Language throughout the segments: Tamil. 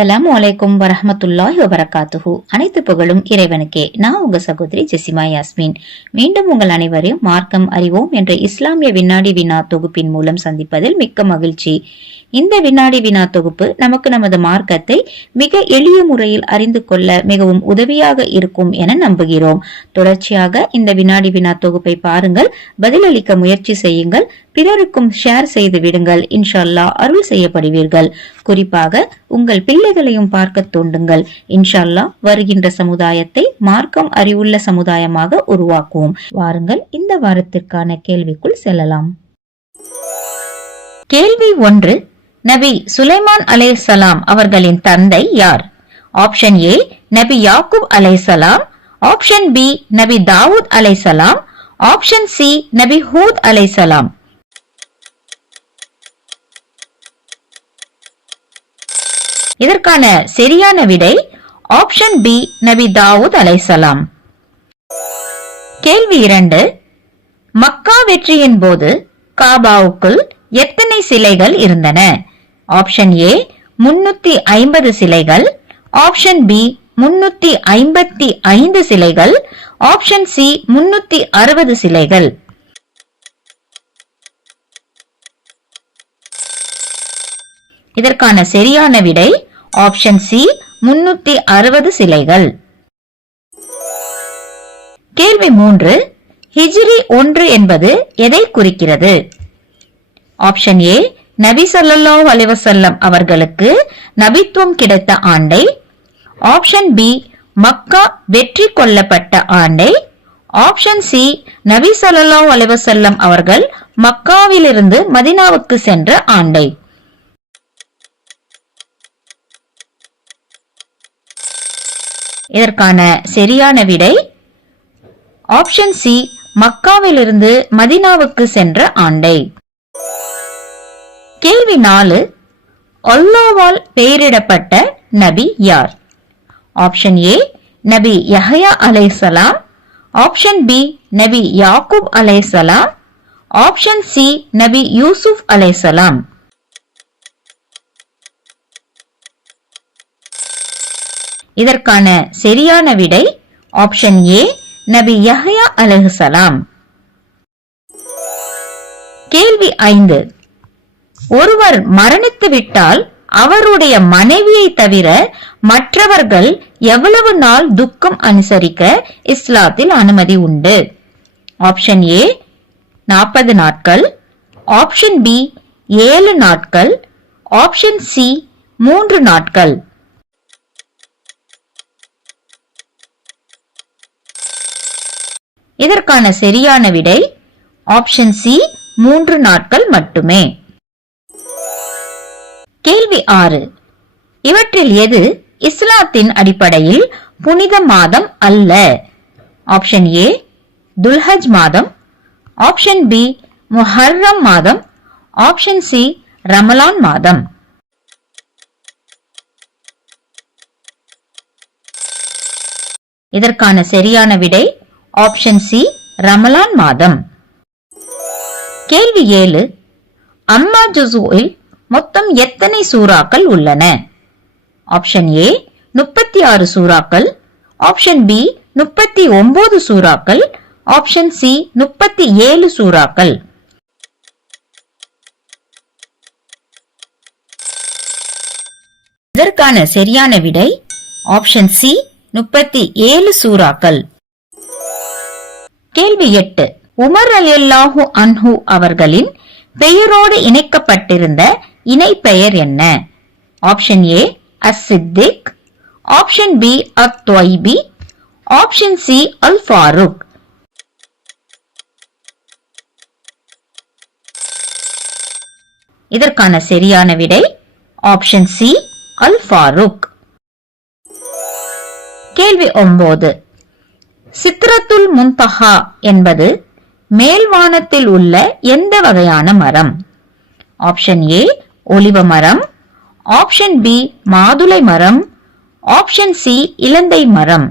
அஸ்ஸலாமு அலைக்கும் வரஹ்மத்துல்லாஹி வபரகாத்துஹு. அனைத்து புகழும் இறைவனுக்கே. நான் உங்க சகோதரி ஜெசிமா யாஸ்மின். மீண்டும் உங்கள் அனைவரையும் மார்க்கம் அறிவோம் என்ற இஸ்லாமிய வினாடி வினா தொகுப்பின் மூலம் சந்திப்பதில் மிக்க மகிழ்ச்சி. இந்த வினாடி வினா தொகுப்பு நமக்கு நமது மார்க்கத்தை மிக எளிய முறையில் அறிந்து கொள்ள மிகவும் உதவியாக இருக்கும் என நம்புகிறோம். தொடர்ச்சியாக இந்த வினாடி வினா தொகுப்பை பாருங்கள், பதிலளிக்க முயற்சி செய்யுங்கள், பிறருக்கும் ஷேர் செய்து விடுங்கள். இன்ஷா அல்லாஹ் அருள் செய்யப்படுவீர்கள். குறிப்பாக உங்கள் பிள்ளைகளையும் பார்க்க தூண்டுங்கள். இன்ஷா அல்லாஹ் வருகின்ற சமுதாயத்தை மார்க்கம் அறிவுள்ள சமுதாயமாக உருவாக்குவோம். வாருங்கள் இந்த வாரத்திற்கான கேள்விக்குள் செல்லலாம். கேள்வி 1. நபி சுலைமான் அலைஹிஸ்ஸலாம் அவர்களின் தந்தை யார்? ஆப்ஷன் ஏ நபி யாக்கூப் அலைஹிஸ்ஸலாம், ஆப்ஷன் பி நபி தாவூத் அலைஹிஸ்ஸலாம், ஆப்ஷன் சி நபி ஹூத் அலைஹிஸ்ஸலாம். இதற்கான சரியான விடை ஆப்ஷன் பி நபி தாவூத் அலைஹிஸ்ஸலாம். கேள்வி 2. மக்கா வெற்றியின் போது காபாவுக்குள் எத்தனை சிலைகள் இருந்தன? ஆப்ஷன் ஏ 350 சிலைகள், ஆப்ஷன் பி 355 சிலைகள், ஆப்ஷன் சி 360 சிலைகள். இதற்கான சரியான விடை ஆப்ஷன் சி 360 சிலைகள். கேள்வி 3. ஹிஜ்ரி 1 என்பது எதை குறிக்கிறது? ஆப்ஷன் ஏ நபி ஸல்லல்லாஹு அலைஹி வஸல்லம் அவர்களுக்கு நபித்துவம் கிடைத்த ஆண்டை, ஆப்ஷன் பி மக்கா வெற்றி கொள்ளப்பட்ட ஆண்டை, ஆப்ஷன் சி நபி ஸல்லல்லாஹு அலைஹி வஸல்லம் அவர்கள் மக்காவிலிருந்து மதீனாவுக்கு சென்ற ஆண்டை. இதற்கான சரியான விடை ஆப்ஷன் சி மக்காவிலிருந்து மதீனாவுக்கு சென்ற ஆண்டை. கேள்வி 4. அல்லாஹ்வால் பெயரிடப்பட்ட நபி யார்? ஆப்ஷன் ஏ நபி யஹ்யா அலைஹிஸ்ஸலாம், ஆப்ஷன் பி நபி யாக்கூப் அலைஹிஸ்ஸலாம், ஆப்ஷன் சி நபி யூசுப் அலைஹிஸ்ஸலாம். இதற்கான சரியான விடை ஆப்ஷன் ஏ நபி யஹ்யா அலைஹிஸ்ஸலாம். கேள்வி 5. ஒருவர் மரணித்து விட்டால் அவருடைய மனைவியை தவிர மற்றவர்கள் எவ்வளவு நாள் துக்கம் அனுசரிக்க இஸ்லாத்தில் அனுமதி உண்டு? ஆப்ஷன் ஏ 40 நாட்கள், ஆப்ஷன் பி 7 நாட்கள், ஆப்ஷன் சி 3 நாட்கள். இதற்கான சரியான விடை ஆப்ஷன் சி 3 நாட்கள் மட்டுமே. கேள்வி 6. இவற்றில் எது இஸ்லாத்தின் அடிப்படையில் புனித மாதம் அல்ல? ஆப்ஷன் ஏ துல்ஹஜ் மாதம், ஆப்ஷன் பி முஹர்ரம் மாதம், ஆப்ஷன் சி ரமலான் மாதம். இதற்கான சரியான விடை ஆப்ஷன் சி ரமலான் மாதம். கேள்வி 7. அம்மா ஜுஸுவில் மொத்தம் எத்தனை சூறாக்கள் உள்ளன? ஆப்ஷன் ஏ 36 சூறாக்கள், ஆப்ஷன் பி 39 சூறாக்கள், ஆப்ஷன் சி 37 சூறாக்கள். இதற்கான சரியான விடை ஆப்ஷன் சி 37 சூறாக்கள். கேள்வி 8. உமர் ரலியல்லாஹு அன்ஹு அவர்களின் பெயரோடு இணைக்கப்பட்டிருந்த இணை பெயர் என்ன? Option A As-Siddiq, option B At-Tuwaibi, option C Al-Farooq. இதற்கான சரியான விடை ஆப்ஷன் சி அல்-ஃபாரூக். கேள்வி 9. சித்ரத்துல் முன்தஹா என்பது மேல்வானத்தில் உள்ள எந்த வகையான மரம்? ஆப்ஷன் ஏ ஒலிவ மரம், ஆப்ஷன் பி மாதுளை மரம், ஆப்ஷன் சி இலந்தை மரம்.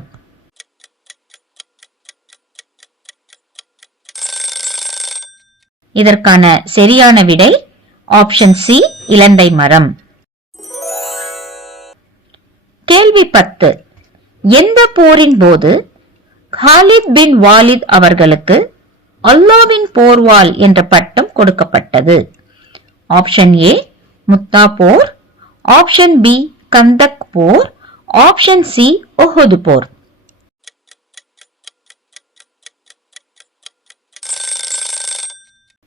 இதற்கான சரியான விடை ஆப்ஷன் சி இலந்தை மரம். கேள்வி 10. எந்த போரின் போது காலித் பின் வாலித் அவர்களுக்கு அல்லாவின் போர்வாள் என்ற பட்டம் கொடுக்கப்பட்டது? Option A Mutha bore, option B கந்தக் bore, option C Uhud போர்.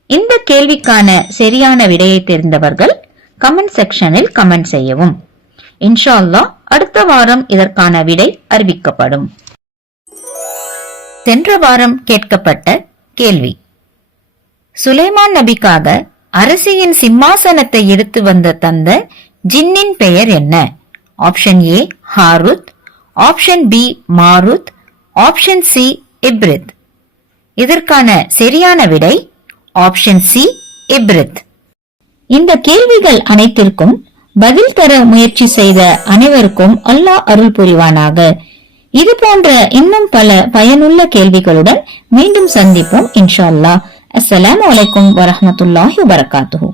இந்த கேள்விக்கான சரியான விடையை தெரிந்தவர்கள் கமெண்ட் செக்ஷனில் கமெண்ட் செய்யவும். இன்ஷா அல்லாஹ் அடுத்த வாரம் இதற்கான விடை அறிவிக்கப்படும். சென்ற வாரம் கேட்கப்பட்ட கேள்வி: சுலைமான் நபிக்காக அரசியின் சிம்மாசனத்தை எடுத்து வந்த தந்த ஜின்னின் பெயர் என்ன? Option A Harut, option B Marut, option C Ifrit. இதற்கான சரியான விடை ஆப்ஷன் சி இப்ரித். இந்த கேள்விகள் அனைத்திற்கும் பதில் தர முயற்சி செய்த அனைவருக்கும் அல்லாஹ் அருள் புரிவானாக. இது போன்ற இன்னும் பல பயனுள்ள கேள்விகளுடன் மீண்டும் சந்திப்போம் இன்ஷா அல்லாஹ். அஸ்ஸலாமு அலைக்கும் வரஹ்மத்துல்லாஹி வபரகாத்துஹு.